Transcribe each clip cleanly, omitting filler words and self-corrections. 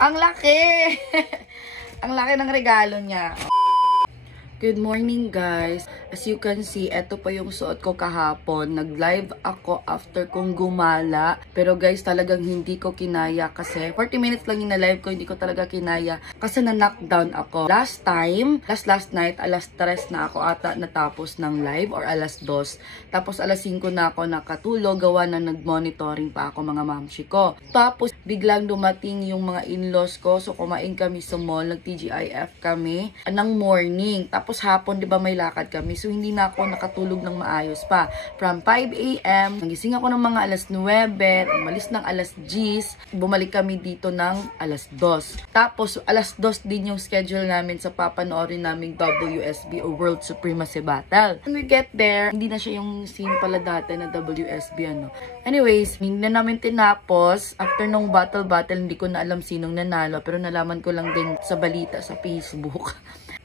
Ang laki! Ang laki ng regalo niya. Good morning guys. As you can see, eto pa yung suot ko kahapon. Nag-live ako after kong gumala. Pero guys, talagang hindi ko kinaya kasi 40 minutes lang yung na-live ko. Hindi ko talaga kinaya kasi na-knockdown ako. Last night, alas 3 na ako ata natapos ng live or alas 2. Tapos alas 5 na ako nakatulog. Gawa na nag-monitoring pa ako mga mamshi ko. Tapos biglang dumating yung mga in-laws ko. So kumain kami sa mall. Nag-TGIF kami ng morning. Tapos hapon, di ba may lakad kami. So, hindi na ako nakatulog ng maayos pa. From 5 a.m., nagising ako ng mga alas 9, umalis ng alas 10, bumalik kami dito ng alas 2. Tapos, alas 2 din yung schedule namin sa papanoorin naming WSB o World Supremacy Battle. When we get there, hindi na siya yung scene pala dati na WSB, ano. Anyways, hindi na namin tinapos. After nung battle, hindi ko na alam sinong nanalo. Pero nalaman ko lang din sa balita sa Facebook.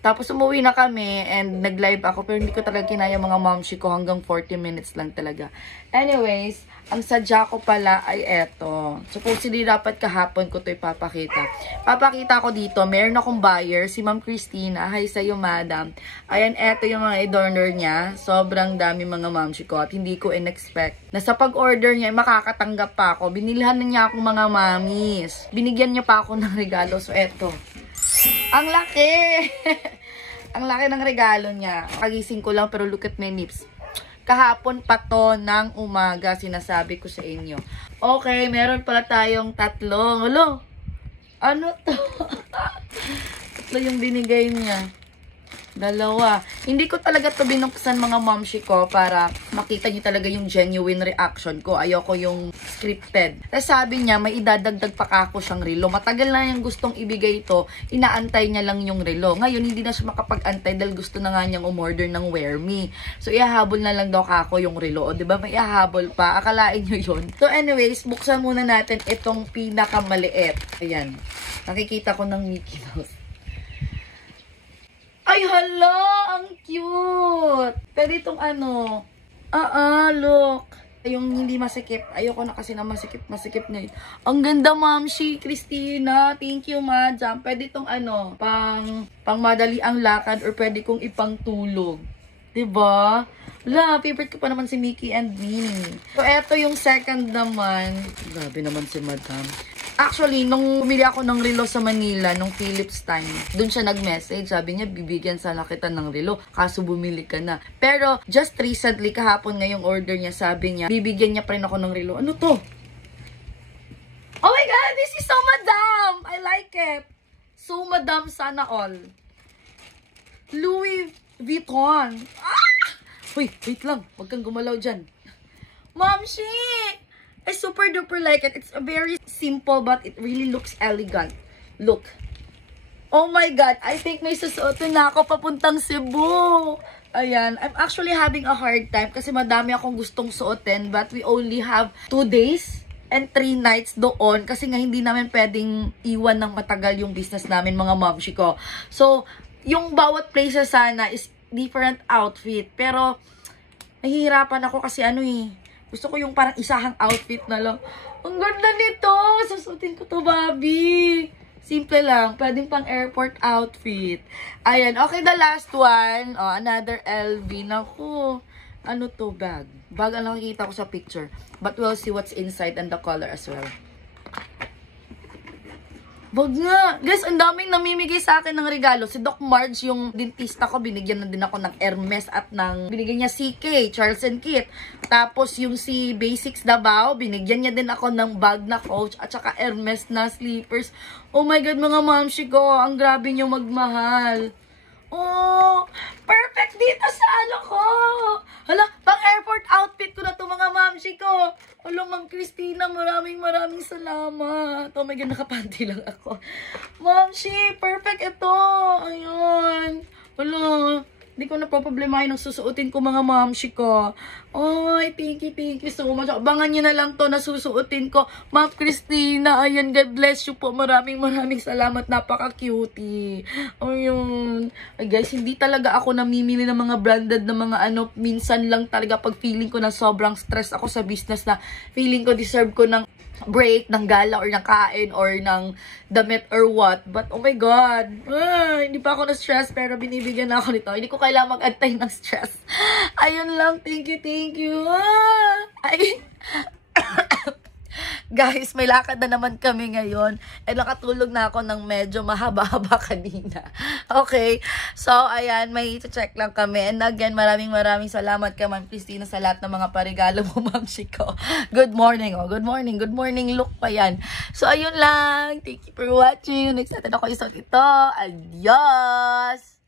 Tapos umuwi na kami and nag-live ako pero hindi ko talaga kinaya mga momshi ko hanggang 40 minutes lang talaga. Anyways, ang sadya ko pala ay eto. Supposedly dapat kahapon ko ito ipapakita. Papakita ko dito, meron akong buyer, si Ma'am Christina. Hi sa'yo, madam. Ayan, eto yung mga adorner niya. Sobrang dami mga momshi ko at hindi ko in-expect na sa pag-order niya, makakatanggap pa ako. Binilhan na niya akong mga mamis. Binigyan niya pa ako ng regalo. So, eto. Ang laki! Ang laki ng regalo niya. Kagising ko lang pero look at my lips. Kahapon pa to ng umaga, sinasabi ko sa inyo. Okay, meron pala tayong tatlong. Hello? Ano to? Tatlo yung binigay niya. Dalawa. Hindi ko talaga to binuksan mga momshi ko para makita niyo talaga yung genuine reaction ko. Ayoko yung scripted. Tapos sabi niya, may idadagdag pa ako siyang relo. Matagal na yung gustong ibigay ito. Inaantay niya lang yung relo. Ngayon, hindi na siya makapag-antay dahil gusto na nga niyang umorder ng Wear Me. So, ihahabol na lang daw ako yung relo. O, diba? May ihahabol pa. Akalain niyo yun. So, anyways, buksan muna natin itong pinakamaliit. Ayan. Nakikita ko ng Mickey Mouse. Ay, hala! Ang cute! Pwede itong ano. Look. Yung hindi masikip. Ayoko na kasi na masikip na yun. Ang ganda, Mamshi, Christina. Thank you, madam. Pwede itong ano, pang madali ang lakad or pwede kong ipangtulog. Diba? Wala, favorite ko pa naman si Mickey and Minnie. So, eto yung second naman. Grabe naman si madam. Actually, nung bumili ako ng relo sa Manila, nung Philips time, dun siya nag-message. Sabi niya, bibigyan sana kita ng relo, kaso bumili ka na. Pero, just recently, kahapon ngayong order niya, sabi niya, bibigyan niya pa rin ako ng relo. Ano to? Oh my God, this is so madam! I like it. So madam, sana all. Louis Vuitton. Uy, wait lang. Huwag kang gumalaw dyan. Momshi! I super duper like it. It's a very simple but it really looks elegant. Look. Oh my God. I think may susuotin na ako papuntang Cebu. Ayan. I'm actually having a hard time kasi madami akong gustong suotin but we only have 2 days and 3 nights doon kasi nga hindi namin pwedeng iwan ng matagal yung business namin mga momshi ko. So, yung bawat places sana is different outfit. Pero, nahihirapan ako kasi ano gusto ko yung parang isahang outfit na lang. Ang ganda nito! Susutin ko to, Bobby. Simple lang. Pwedeng pang airport outfit. Ayan. Okay, the last one. Oh, another LV. Naku. Ano to, bag? Bag ang nakikita ko sa picture. But we'll see what's inside and the color as well. Wag nga. Guys, ang daming namimigay sa akin ng regalo. Si Doc Marge, yung dentista ko, binigyan na din ako ng Hermes at binigyan niya CK, Charles & Kit. Tapos yung si Basics Davao, binigyan niya din ako ng bag na Coach at saka Hermes na slippers. Oh my God, mga mamshi ko, ang grabe niyo magmahal. Oh, perfect dito sa ano ko. Hala, pang airport outfit ko na to mga mamshi ko. Hala, Ma'am Christina, maraming salamat. Oh my God, nakapanty lang ako. Mamshi, perfect ito. Ayun. Hala, hindi ko na problemahin ang susuotin ko mga mamshi ko. Ay, thank you so much. Abangan nyo na lang to na susuotin ko. Ma'am Christina, ayan, God bless you po. Maraming salamat. Napaka-cutie. Ayun. Ay guys, hindi talaga ako namimili ng mga branded na mga ano. Minsan lang talaga pag feeling ko na sobrang stress ako sa business na feeling ko deserve ko ng break ng gala or ng kain or ng damit or what. But oh my God, hindi pa ako na-stress pero binibigyan na ako nito. Hindi ko kailangan mag-antay ng stress. Ayun lang, thank you. Ay, guys, may lakad na naman kami ngayon. Eh, nakatulog na ako ng medyo mahaba-haba kanina. Okay. So, ayan, may check lang kami. And again, maraming salamat kay Ma'am Christina sa lahat ng mga parigalo mo, Ma'am Shiko. Good morning, oh. Good morning. Look pa yan. So, ayun lang. Thank you for watching. Next natin ako isot ito. Adios!